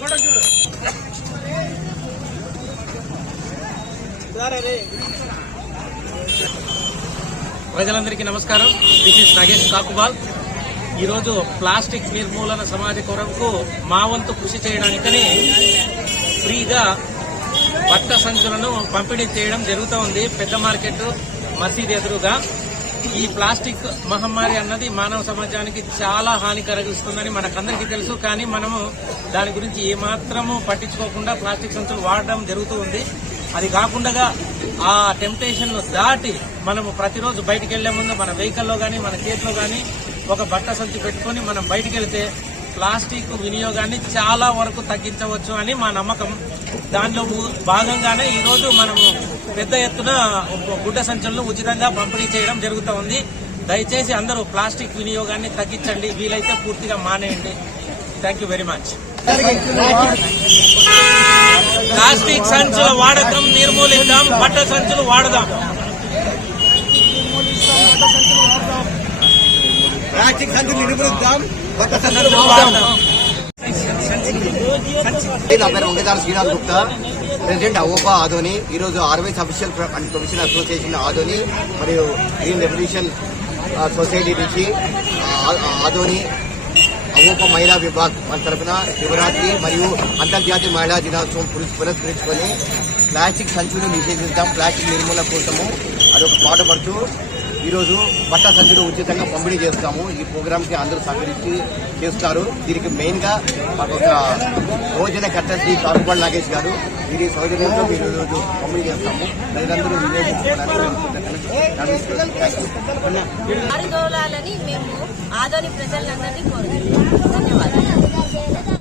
Photo చూడు. ప్రజలందరికీ నమస్కారం. This is Nagesh Kakubal. ఈరోజు ప్లాస్టిక్ నిర్మూలన సమాధి కొరకు మా వంతు కృషి చేయడానికని ఫ్రీగా బట్ట సంచులను పంపిణీ చేయడం జరుగుతూ ఉంది. పెద్ద మార్కెట్ మసీద్ ఎదురుగా. ఈ ప్లాస్టిక్ మహమ్మారి అన్నది మానవ సమాజానికి చాలా హాని కలిగిస్తుందని మనకందరికీ తెలుసు. కానీ మనము దాని గురించి ఏమాత్రము పట్టించుకోకుండా ప్లాస్టిక్ సంచులు వాడడం జరుగుతూ ఉంది. అది కాకుండా ఆ టెంప్టేషన్ దాటి మనము ప్రతిరోజు బయటికి వెళ్లే ముందు మన వెహికల్లో గానీ మన చేతిలో గానీ ఒక బట్ట సంచి పెట్టుకుని మనం బయటికి వెళ్తే ప్లాస్టిక్ వినియోగాన్ని చాలా వరకు తగ్గించవచ్చు అని మా నమ్మకం. దానిలో భాగంగానే ఈరోజు మనము పెద్ద ఎత్తున గుడ్డ సంచులను ఉచితంగా పంపిణీ చేయడం జరుగుతూ ఉంది. దయచేసి అందరూ ప్లాస్టిక్ వినియోగాన్ని తగ్గించండి, వీలైతే పూర్తిగా మానేయండి. Thank you very much. Plastic సంచుల వాడకం నిర్మూలిద్దాం, బట్ట సంచులు వాడదాం. ప్లాస్టిక్ సంచులు నిర్మూలిద్దాం, బట్ట సంచులు వాడదాం. నా పేరు వంగదాల శ్రీనాథ్ గుప్తా, ప్రెసిడెంట్ అవోపా ఆదోని. ఈరోజు ఆర్వైస్ official and professional association Adoni మరియు గ్రీన్ రెవల్యూషన్ సొసైటీ నుంచి ఆదోని అవోపా మహిళా విభాగ్ మన తరఫున శివరాత్రి మరియు అంతర్జాతీయ మహిళా దినోత్సవం పురస్కరించుకొని ప్లాస్టిక్ సంచులు నిషేధిద్దాం, ప్లాస్టిక్ నిర్మూలన కోసము అదొక పాటుపడుతూ ఈరోజు బట్ట సంచులు ఉచితంగా పంపిణీ చేస్తాము. ఈ ప్రోగ్రామ్ కి అందరూ సహకరించి చేస్తారు. దీనికి మెయిన్ గా మాకు ఒక యోజనకర్త శ్రీ కాకుబాల్ నాగేష్ గారు వీరి సౌజన్యంతో మీరు ఈరోజు పంపిణీ చేస్తాము. ప్రజలందరూ పాల్గొనాలని మేము ఆదోని ప్రజలందరినీ కోరుతున్నాం. ధన్యవాదాలు.